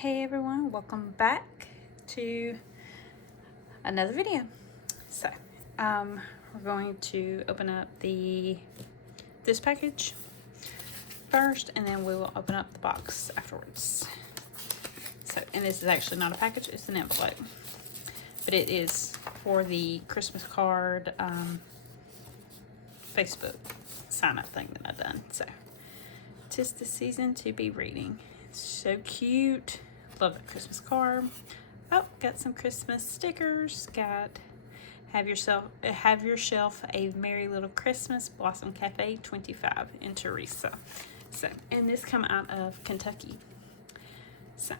Hey everyone, welcome back to another video. So we're going to open up this package first, and then we will open up the box afterwards. So, and this is actually not a package, it's an envelope, but it is for the Christmas card Facebook sign up thing that I've done. So 'tis the season to be reading. So cute. Love that Christmas card. Oh, got some Christmas stickers. Got have yourself a merry little Christmas, Blossom Cafe 25 in Teresa. So, and this come out of Kentucky. So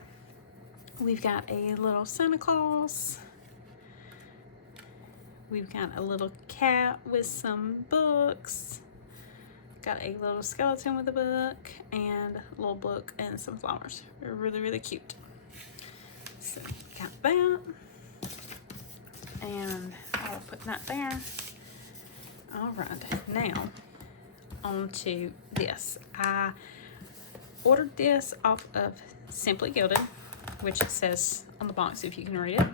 we've got a little Santa Claus. We've got a little cat with some books. Got a little skeleton with a book and a little book and some flowers. They're really, really cute. So got that. And I'll put that there. All right, now on to this. I ordered this off of Simply Gilded, which it says on the box if you can read it.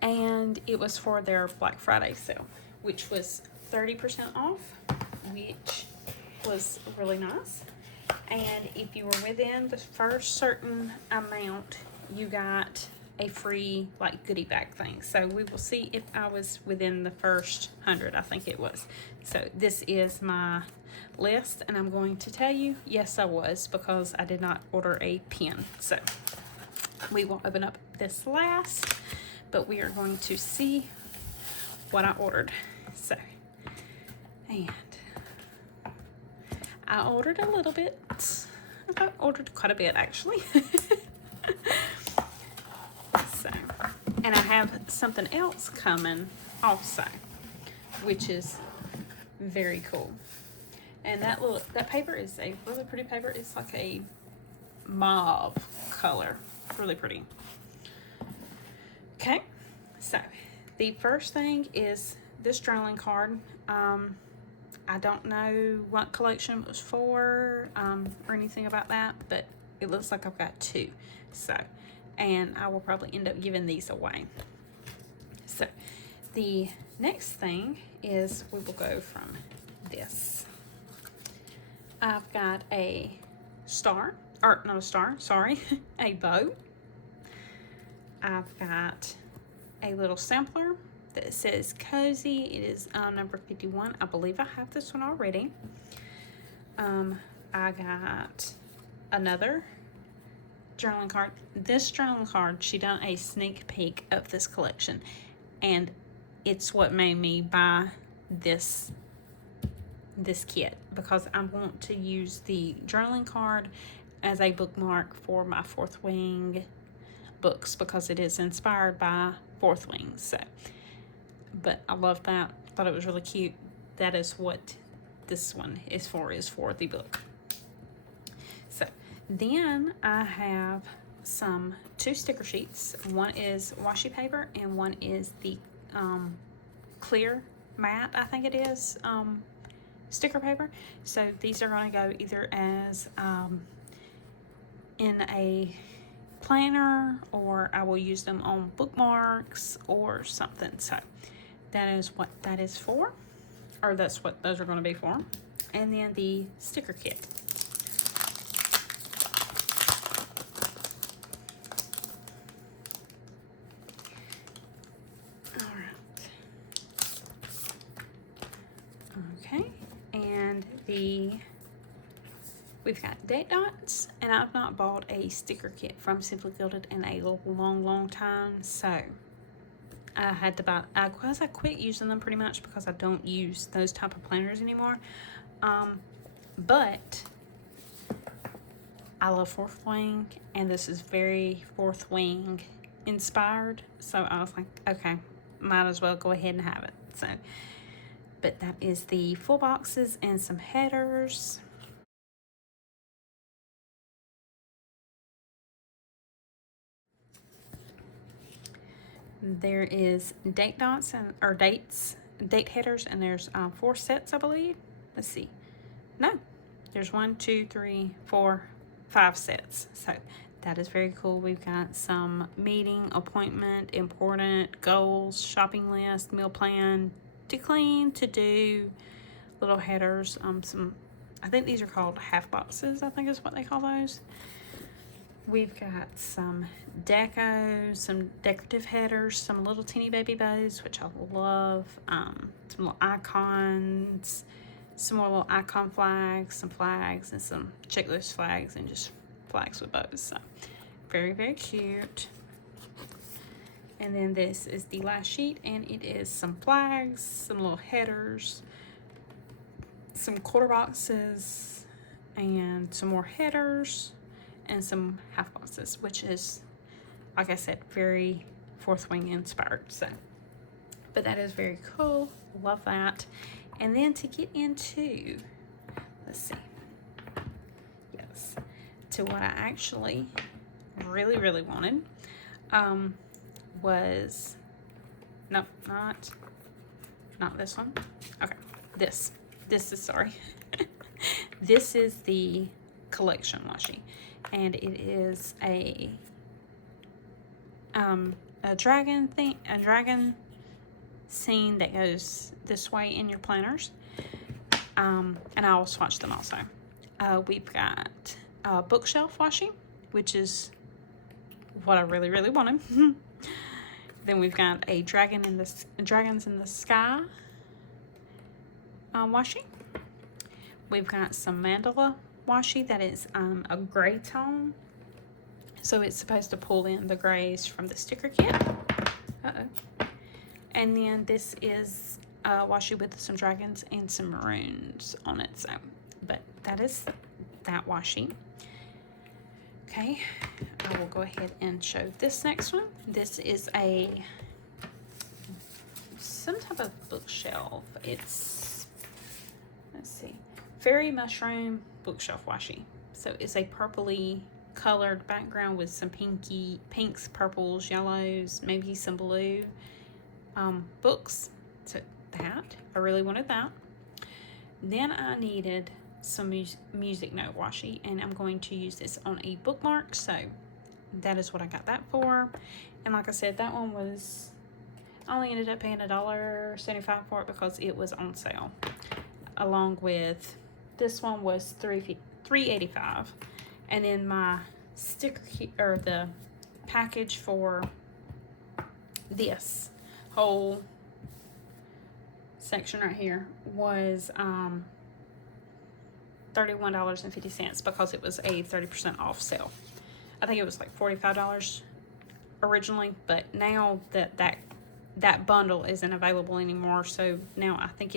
And it was for their Black Friday sale, which was 30% off, which was really nice. And if you were within the first certain amount, you got a free like goodie bag thing. So we will see if I was within the first 100. I think it was. So this is my list, and I'm going to tell you, yes, I was, because I did not order a pen. So we will open up this last, but we are going to see what I ordered. So, and I ordered a little bit. I ordered quite a bit, actually. So, and I have something else coming also, which is very cool. And that paper is a really pretty paper. It's like a mauve color, really pretty. Okay, so the first thing is this journaling card. I don't know what collection it was for or anything about that, but it looks like I've got two. So, and I will probably end up giving these away. So the next thing is we will go from this. I've got a star, or not a star, sorry, a bow. I've got a little sampler that says cozy. It is number 51. I believe I have this one already. I got another journaling card. This journaling card, she done a sneak peek of this collection, and it's what made me buy this kit, because I want to use the journaling card as a bookmark for my Fourth Wing books, because it is inspired by Fourth Wing. So, but I love that. Thought it was really cute. That is what this one is for the book. So then I have two sticker sheets. One is washi paper and one is the clear matte, I think it is, sticker paper. So these are going to go either as in a planner, or I will use them on bookmarks or something. So that is what that is for, or that's what those are going to be for. And then the sticker kit. All right. Okay, and we've got date dots, and I've not bought a sticker kit from Simply Gilded in a long time, so I had to buy. I quit using them pretty much because I don't use those type of planners anymore. But I love Fourth Wing, and this is very Fourth Wing inspired, so I was like, okay, might as well go ahead and have it. So, but that is the full boxes and some headers. There is date dots or date headers, and there's 4 sets, I believe. Let's see. No, there's 1, 2, 3, 4, 5 sets. So that is very cool. We've got some meeting, appointment, important, goals, shopping list, meal plan, to clean, to do, little headers, some, I think these are called half boxes, I think is what they call those. We've got some decos, some decorative headers, some little teeny baby bows, which I love, some little icons, some more little icon flags, some flags, and some checklist flags, and just flags with bows. So very, very cute. And then this is the last sheet, and it is some flags, some little headers, some quarter boxes, and some more headers, and some half boxes, which is, like I said, very Fourth Wing inspired. So, but that is very cool. Love that. And then to get into, let's see, yes, to what I actually really, really wanted, was, no, not this one. Okay, this is, sorry. This is the collection washi, and it is a dragon scene that goes this way in your planners, and I will swatch them also. We've got bookshelf washi, which is what I really, really wanted. Then we've got a dragons in the sky washi. We've got some mandala washi that is a gray tone, so it's supposed to pull in the grays from the sticker kit. And then this is washi with some dragons and some maroons on it. So, but that is that washi. Okay, I will go ahead and show this next one. This is some type of bookshelf. It's, let's see, fairy mushroom bookshelf washi. So it's a purpley colored background with some pinks, purples, yellows, maybe some blue books. So that, I really wanted that. Then I needed some music note washi, and I'm going to use this on a bookmark, so that is what I got that for. And like I said, that one was, I only ended up paying $1.75 for it because it was on sale, along with this one was $3.85. And then my sticker or the package for this whole section right here was $31.50 because it was a 30% off sale. I think it was like $45 originally, but now that bundle isn't available anymore, so now I think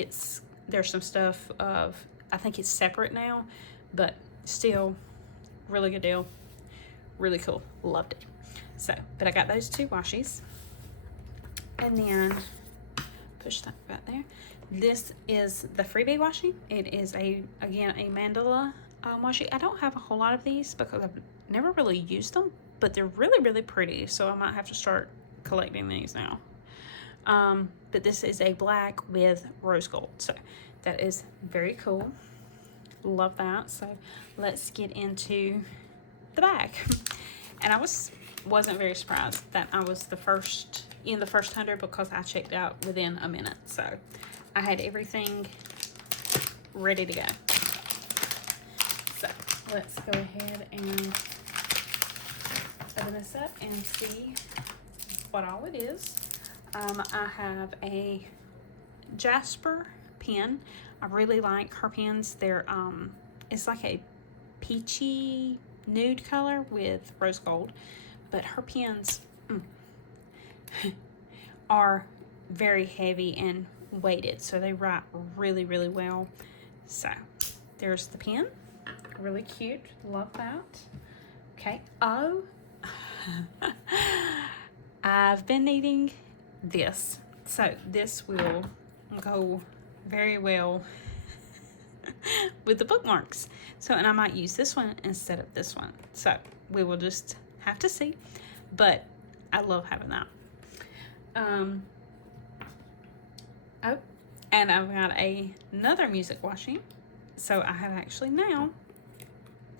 there's some stuff I think it's separate now, but still really good deal, really cool, loved it. So, but I got those 2 washis, and then push that right there. This is the freebie washi. It is again a mandala washi. I don't have a whole lot of these because I've never really used them, but they're really, really pretty, so I might have to start collecting these now. But this is a black with rose gold, so that is very cool. Love that. So let's get into the bag. And I wasn't very surprised that I was in the first 100 because I checked out within a minute. So I had everything ready to go. So let's go ahead and open this up and see what all it is. I have a Jasper pen. I really like her pens. They're it's like a peachy nude color with rose gold, but her pens are very heavy and weighted, so they write really, really well. So there's the pen, really cute, love that. Okay, oh, I've been needing this, so this will go very well with the bookmarks. So, and I might use this one instead of this one, so we will just have to see, but I love having that. Oh, and I've got another music washi, so I have actually now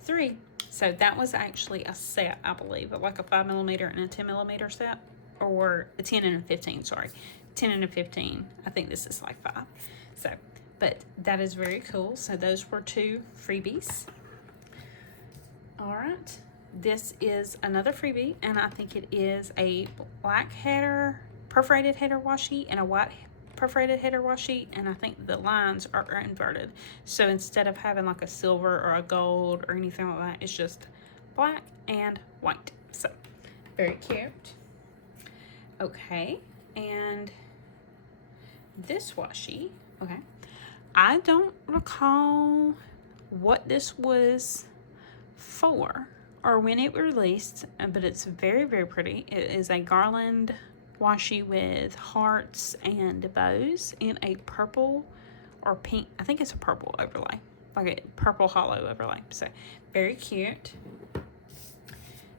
3 So that was actually a set, I believe, like a 5mm and a 10mm set, or a 10 and a 15, sorry. 10 and a 15. I think this is like 5. So, but that is very cool. So those were 2 freebies. All right. This is another freebie, and I think it is a black header, perforated header washi, and a white perforated header washi, and I think the lines are inverted. So instead of having like a silver or a gold or anything like that, it's just black and white. So very cute. Okay, and this washi, okay, I don't recall what this was for or when it released, but it's very, very pretty. It is a garland washi with hearts and bows in a purple or pink, I think it's a purple overlay, like a purple hollow overlay. So very cute.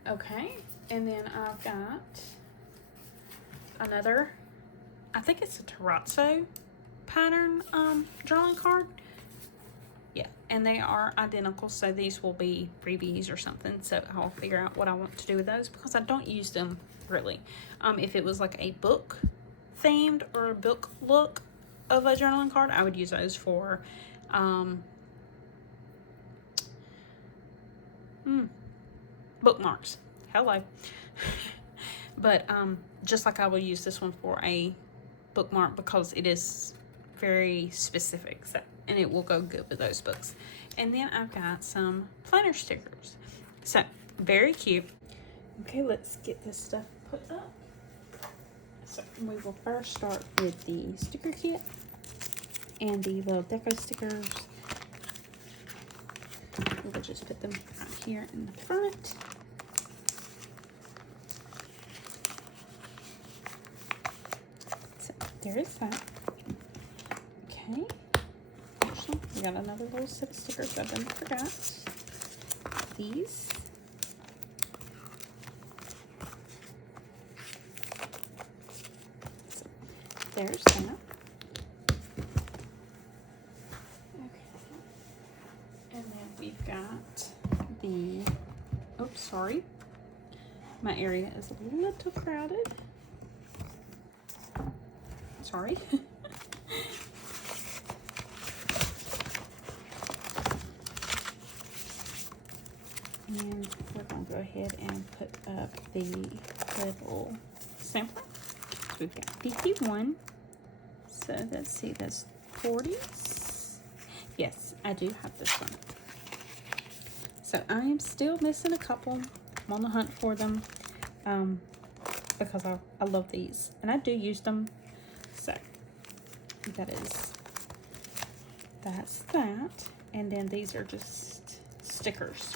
Okay, and then I've got another, I think it's a terrazzo pattern drawing card. Yeah, and they are identical, so these will be freebies or something. So I'll figure out what I want to do with those because I don't use them really. If it was like a book themed or a book look of a journaling card, I would use those for bookmarks. Hello. But just like I will use this one for a bookmark because it is very specific, so, and it will go good with those books. And then I've got some planner stickers, so very cute. Okay, let's get this stuff put up. So we will first start with the sticker kit and the little deco stickers. We'll just put them right here in the front. So there is that. Okay, actually, we got another little set of stickers I didn't forgot. These. So, there's that. Okay. And then we've got the, oops, sorry. My area is a little crowded. Sorry. And we're going to go ahead and put up the little sampler. So we've got 51. So let's see, that's 40s. Yes, I do have this one. So I am still missing a couple. I'm on the hunt for them because I love these. And I do use them. So that's that. And then these are just stickers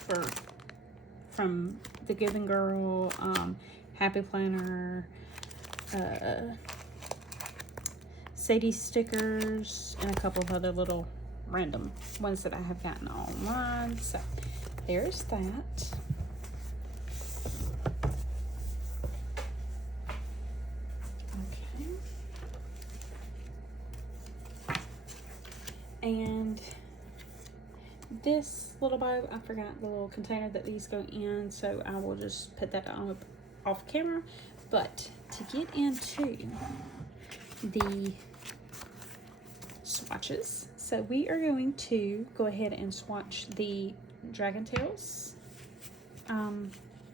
from the Giving Girl, Happy Planner, Sadie stickers, and a couple of other little random ones that I have gotten online. So there's that. Okay. And this little bow, I forgot the little container that these go in, so I will just put that on off camera. But to get into the swatches, so we are going to go ahead and swatch the Dragon Tales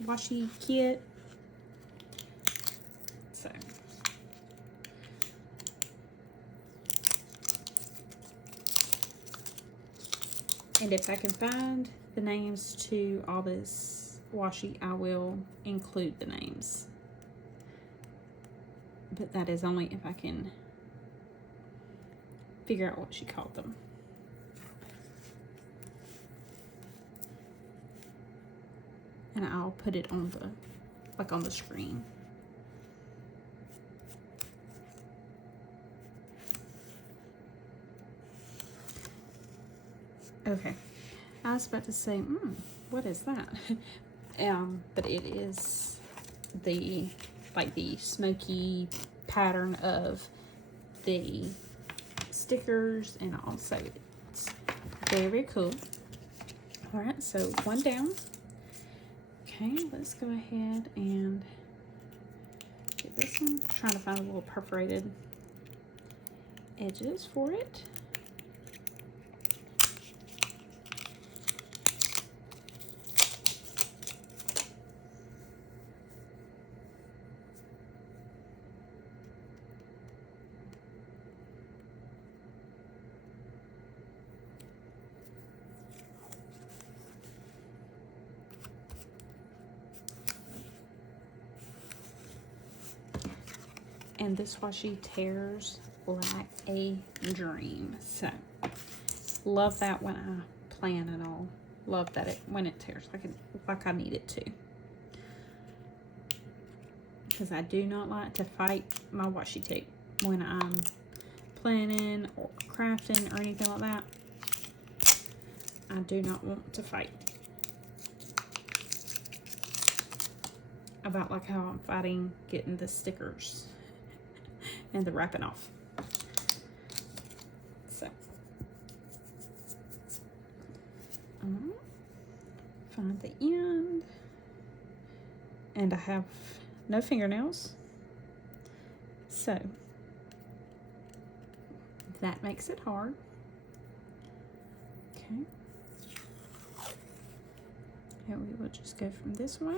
washi kit. So and if I can find the names to all this washi, I will include the names. But that is only if I can figure out what she called them. And I'll put it on on the screen. Okay, I was about to say, what is that? But it is the smoky pattern of the stickers, and also it's very cool. All right, so one down, Okay, let's go ahead and get this one. I'm trying to find a little perforated edges for it. And this washi tears like a dream. So love that when I plan and all. Love that when it tears like I need it to. Because I do not like to fight my washi tape when I'm planning or crafting or anything like that. I do not want to fight about like how I'm fighting getting the stickers and the wrapping off. So, find the end, and I have no fingernails, so that makes it hard. Okay, and we will just go from this way.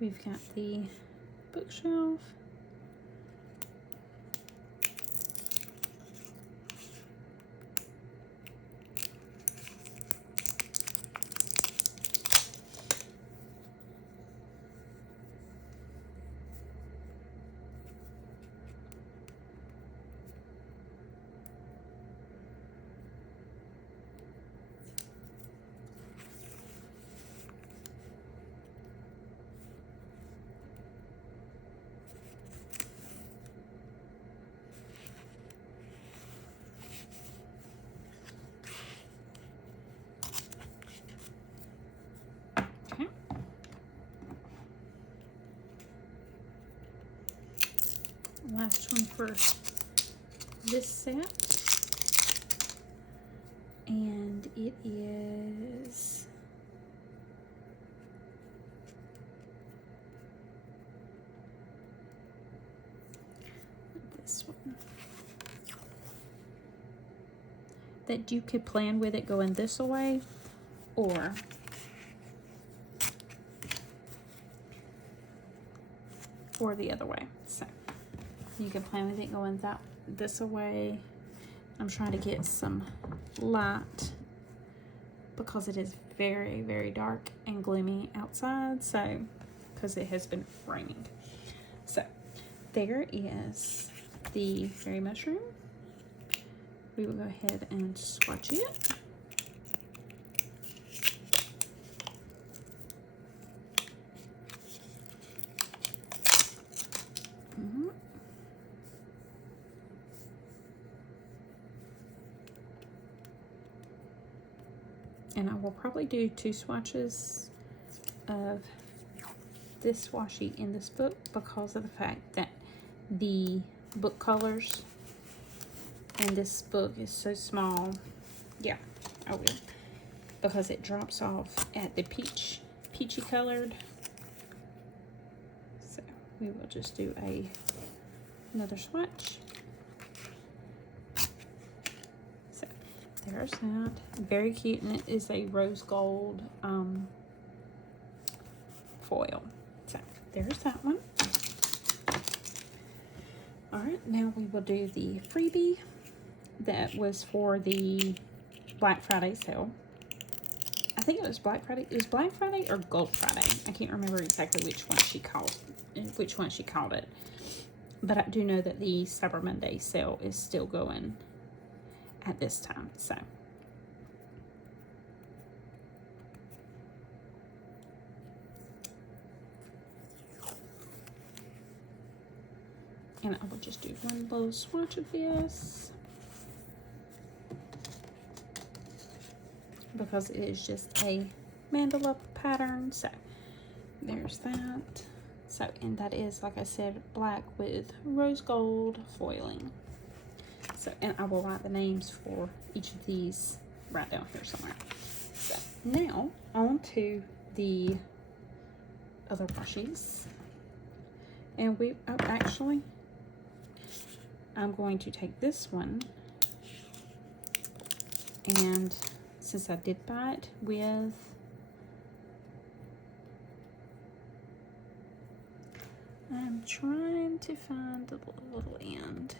We've got the bookshelf. Last one for this set, and it is this one that you could plan with it going this way or the other way. So you can plan with it going this way. I'm trying to get some light because it is very, very dark and gloomy outside. So, because it has been raining. So, there is the fairy mushroom. We will go ahead and swatch it. And I will probably do 2 swatches of this washi in this book because of the fact that the book colors in this book is so small. Yeah, I will. Because it drops off at the peachy colored. So we will just do another swatch. There's that. Very cute, and it is a rose gold foil. So there's that one. Alright, now we will do the freebie that was for the Black Friday sale. I think it was Black Friday. It was Black Friday or Gold Friday. I can't remember exactly which one she called it. But I do know that the Cyber Monday sale is still going at this time. So and I will just do one little swatch of this because it is just a mandala pattern. So there's that. So, and that is, like I said, black with rose gold foiling. So, and I will write the names for each of these right down here somewhere. So, now on to the other washies. And actually, I'm going to take this one, and since I did buy it with I'm trying to find the little end.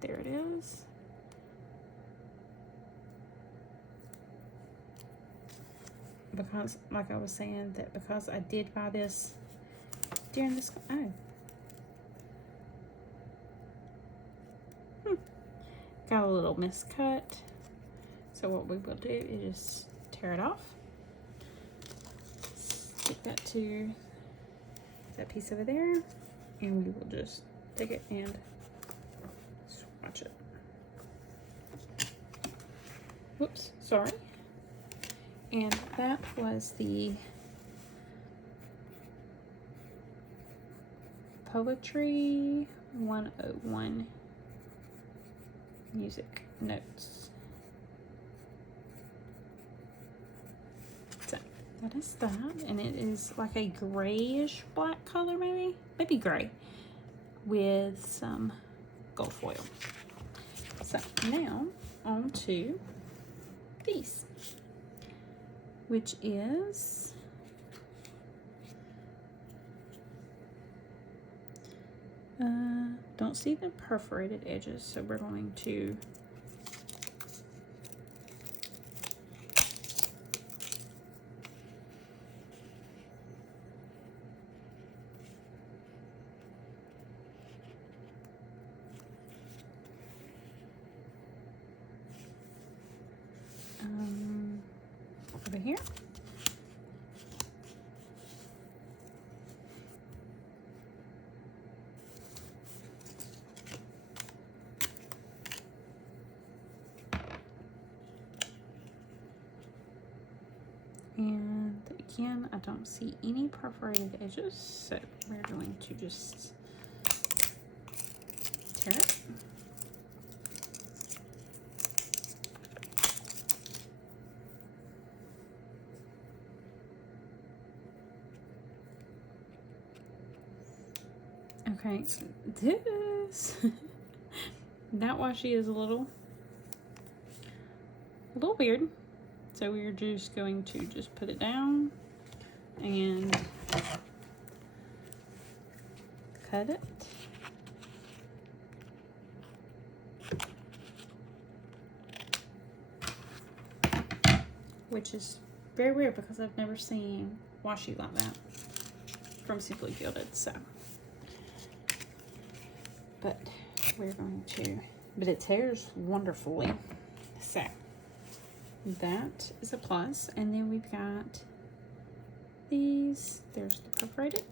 There it is. Because, like I was saying, that because I did buy this during this, got a little miscut. So what we will do is just tear it off. Stick that to that piece over there, and we will just take it and swatch it. Whoops, sorry. And that was the Poetry 101 music notes. So that is that, and it is like a grayish black color, maybe gray, with some gold foil. So now on to these, which is don't see the perforated edges, so we're going to over here. And again, I don't see any perforated edges, so we're going to just tear it. Okay, this that washi is a little weird. So we're just going to just put it down and cut it. Which is very weird because I've never seen washi like that from Simply Gilded, so. But we're going to, but it tears wonderfully. So that is a plus. And then we've got these, there's the perforated.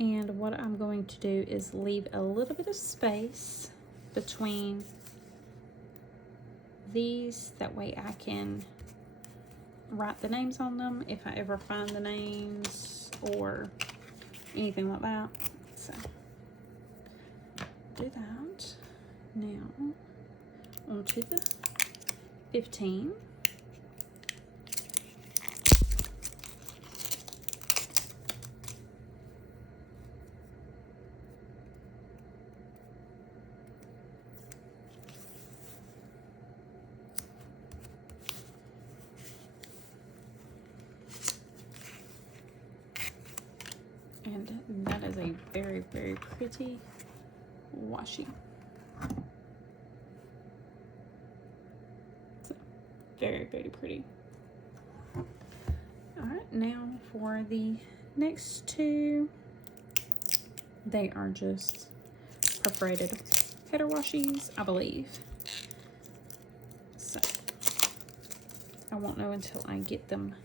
And what I'm going to do is leave a little bit of space between these, that way I can write the names on them if I ever find the names or anything like that. So do that. Now on to the 15. And that is a very, very pretty washi. So, very, very pretty. Alright, now for the next two. They are just perforated header washies, I believe. So, I won't know until I get them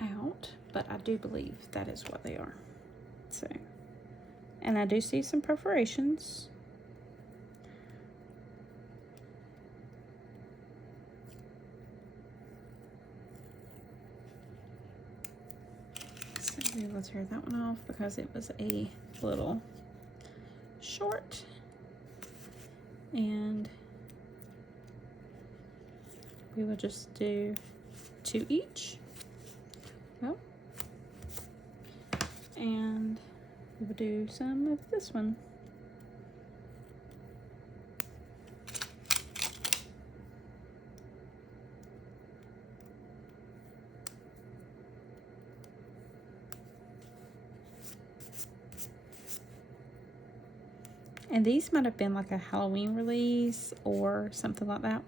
out, but I do believe that is what they are. So, And I do see some perforations. So we will tear that one off because it was a little short. And we will just do 2 each. Oh. And we will do some of this one. And these might have been like a Halloween release or something like that.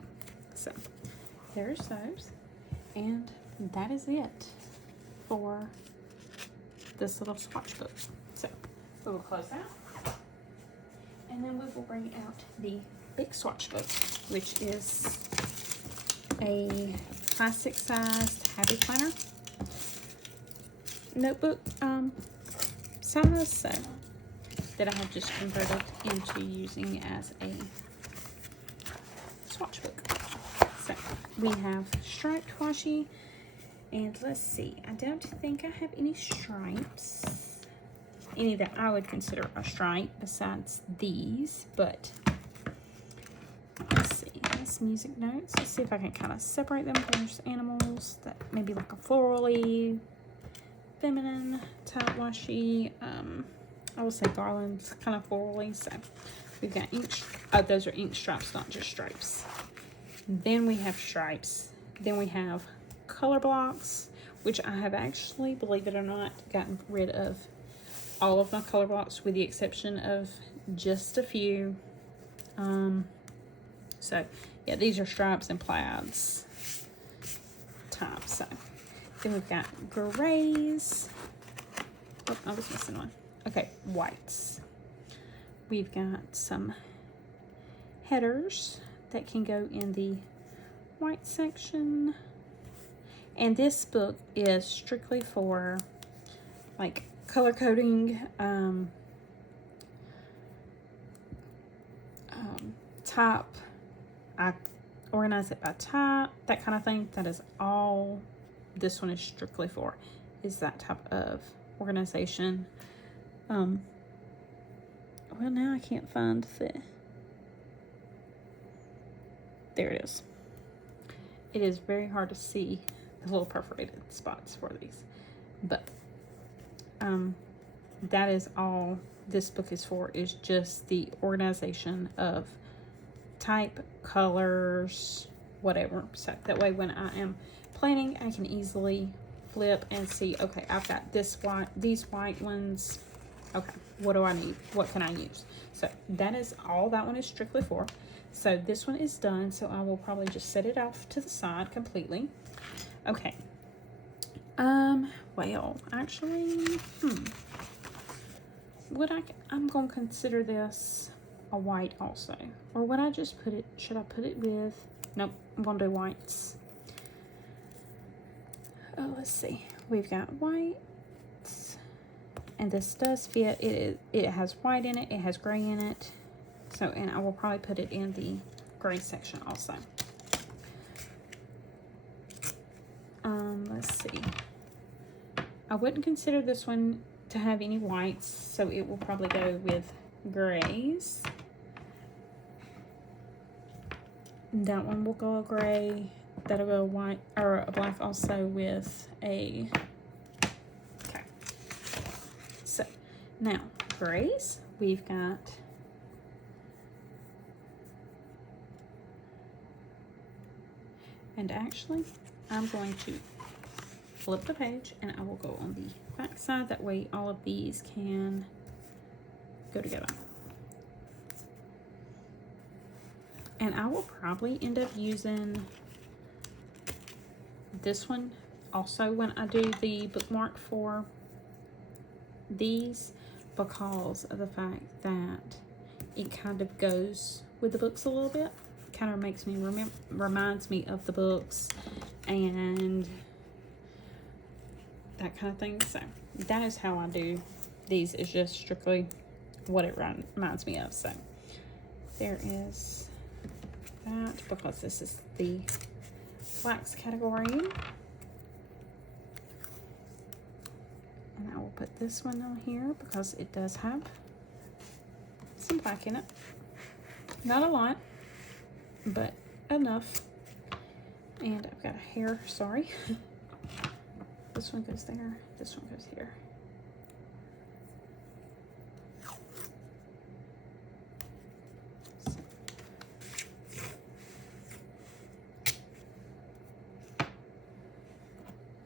So there's those. And that is it for this little swatch book. So we will close that. And then we will bring out the big swatch book, which is a plastic sized happy planner notebook size. So that I have just converted into using as a swatch book. So we have striped washi, and let's see, I don't think I have any stripes, any that I would consider a stripe besides these, but let's see, that's music notes. Let's see if I can kind of separate them. There's animals that maybe like a florally, feminine type washi. I will say garlands, kind of florally. So we've got ink. Oh, those are ink stripes, not just stripes. Then we have stripes. Then we have color blocks, which I have actually, believe it or not, gotten rid of all of my color blocks with the exception of just a few. So yeah, these are stripes and plaids type. So then we've got grays. Oh, I was missing one. Okay, whites. We've got some headers that can go in the white section. And this book is strictly for like color coding, type. I organize it by type, that kind of thing. That is all this one is strictly for, is that type of organization. Well, now I can't find the, there it is. It is very hard to see the little perforated spots for these, but that is all this book is for, is just the organization of type, colors, whatever. So that way when I am planning, I can easily flip and see, okay, I've got this white, these white ones. Okay, what do I need? What can I use? So that is all that one is strictly for. So this one is done, so I will probably just set it off to the side completely. Okay. Well, actually, I'm gonna consider this a white also, or would I just put it, should I put it with, nope, I'm gonna do whites. Oh, let's see, we've got whites, and this does fit. It has white in it, it has gray in it, so, and I will probably put it in the gray section also. Let's see, I wouldn't consider this one to have any whites, so it will probably go with grays. That one will go a gray. That'll go white or a black also with a, okay. So now grays, we've got and actually I'm going to flip the page and I will go on the back side, that way all of these can go together. And I will probably end up using this one also when I do the bookmark for these, because of the fact that it kind of goes with the books a little bit. Kind of makes me reminds me of the books and that kind of thing. So that is how I do these, is just strictly what it reminds me of. So there is that, because this is the blacks category. And I will put this one on here because it does have some black in it. Not a lot, but enough. And I've got a hair, sorry. This one goes there, this one goes here.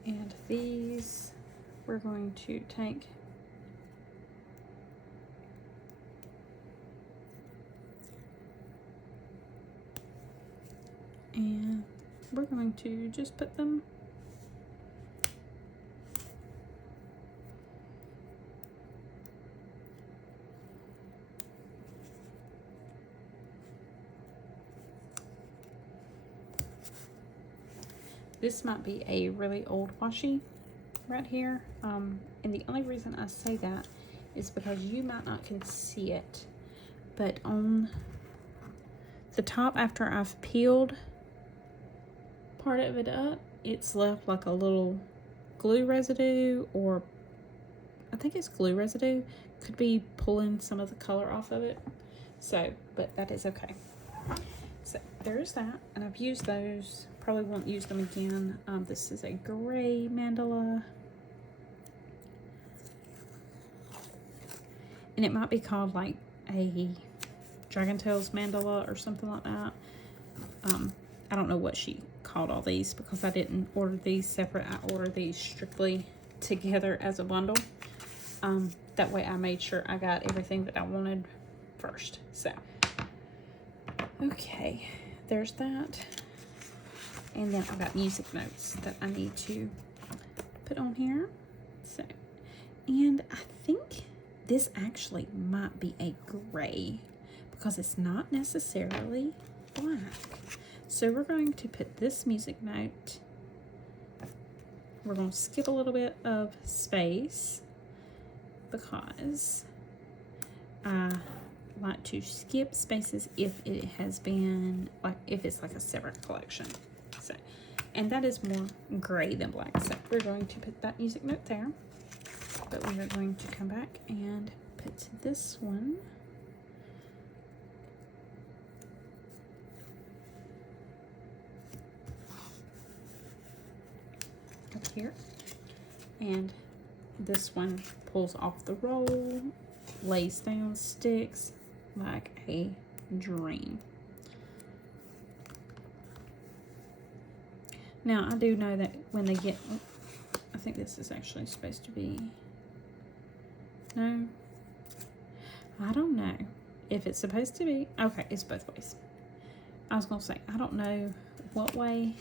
And these we're going to take and we're going to just put them this might be a really old washi right here, and the only reason I say that is because you might not can see it, but on the top, after I've peeled part of it up, it's left like a little glue residue, or I think it's glue residue. Could be pulling some of the color off of it, so but that is okay. So there's that, and I've used those, probably won't use them again. This is a gray mandala, and it might be called like a Dragon Tails mandala or something like that. I don't know what she called all these because I didn't order these separate. I ordered these strictly together as a bundle. That way I made sure I got everything that I wanted first. So okay, there's that. And then I've got music notes that I need to put on here. So, and I think this actually might be a gray because it's not necessarily black. So we're going to put this music note. We're going to skip a little bit of space because I like to skip spaces if it has been like, if it's like a separate collection. So, and that is more gray than black. So we're going to put that music note there, but we are going to come back and put this one up here, and this one pulls off the roll, lays down, sticks like a dream. Now, I do know that when they get, I think this is actually supposed to be, no, I don't know if it's supposed to be, okay, it's both ways. I was going to say, I don't know what way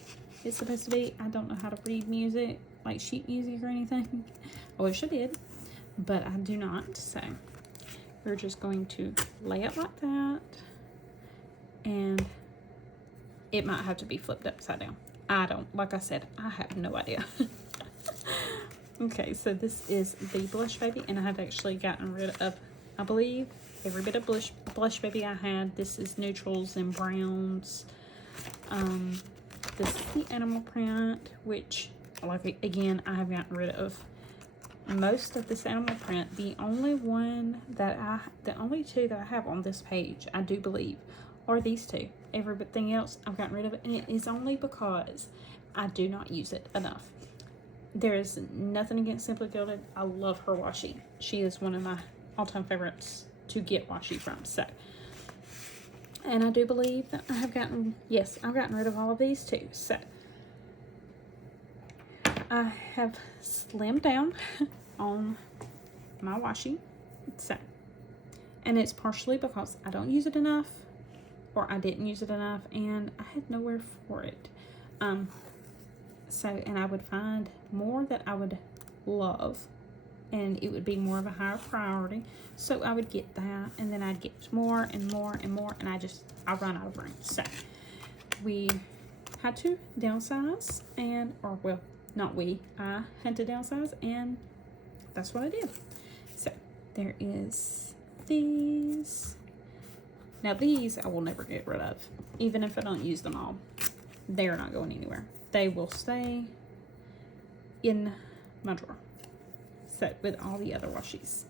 it's supposed to be. I don't know how to read music, like sheet music or anything. I wish I did, but I do not. So we're just going to lay it like that, and it might have to be flipped upside down. I don't, like I said, I have no idea. Okay, so this is the Blush Baby, and I have actually gotten rid of, I believe, every bit of Blush Baby I had. This is neutrals and browns. This is the animal print, which, like, again, I have gotten rid of most of this animal print. The only two that I have on this page, I do believe, are these two. Everything else I've gotten rid of, and it is only because I do not use it enough. There is nothing against Simply Gilded. I love her washi. She is one of my all-time favorites to get washi from. So, and I do believe that I have gotten, yes, I've gotten rid of all of these too. So I have slimmed down on my washi. So, and it's partially because I don't use it enough, or I didn't use it enough, and I had nowhere for it. So, and I would find more that I would love, and it would be more of a higher priority. So I would get that, and then I'd get more and more and more, and I run out of room. So we had to downsize, and, or well, not we, I had to downsize, and that's what I did. So there is these. Now these I will never get rid of. Even if I don't use them all, they're not going anywhere. They will stay in my drawer. So with all the other washies.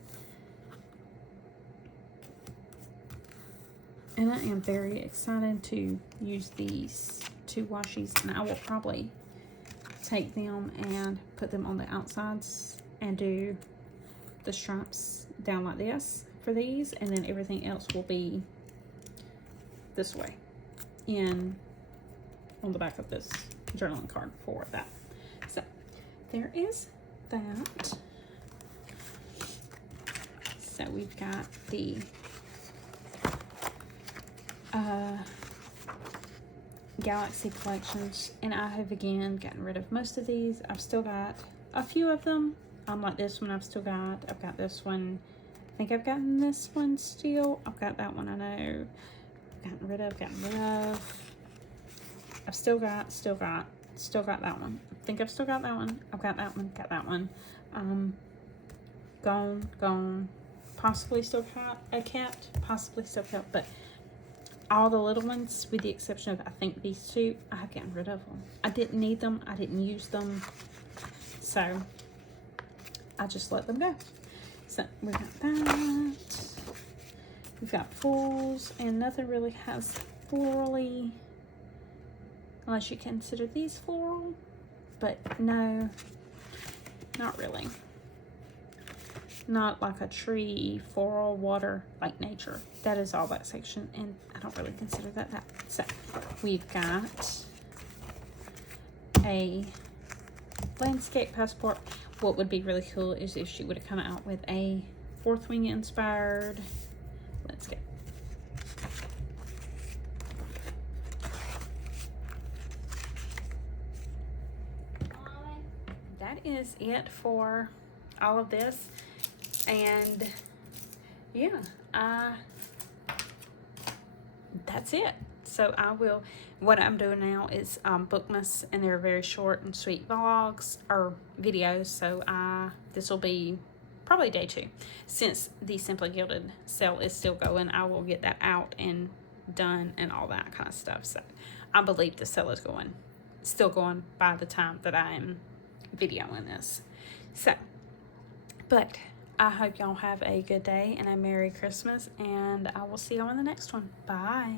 And I am very excited to use these 2 washies, and I will probably take them and put them on the outsides and do the stripes down like this for these, and then everything else will be this way on the back of this journaling card for that. So there is that. So we've got the Galaxy collections, and I have again gotten rid of most of these. I've still got a few of them. Like this one I've got this one. I think I've gotten this one still. I've got that one I know. Gotten rid of. I've still got that one. I think I've still got that one. I've got that one. Gone. Possibly still kept, possibly still kept, but all the little ones, with the exception of I think these 2, I have gotten rid of them. I didn't need them. I didn't use them. So I just let them go. So we got that. We've got fools, and nothing really has florally, unless you consider these floral, but no, not really. Not like a tree, floral, water, like nature. That is all that section, and I don't really consider that. So we've got a landscape passport. What would be really cool is if she would have come out with a Fourth Wing inspired landscape. That is it for all of this. And yeah, that's it. So what I'm doing now is Bookmas, and they're very short and sweet vlogs or videos. So this will be probably day 2. Since the Simply Gilded sale is still going, I will get that out and done and all that kind of stuff. So I believe the sale is still going by the time that I am videoing this. So, but I hope y'all have a good day and a Merry Christmas, and I will see y'all in the next one. Bye.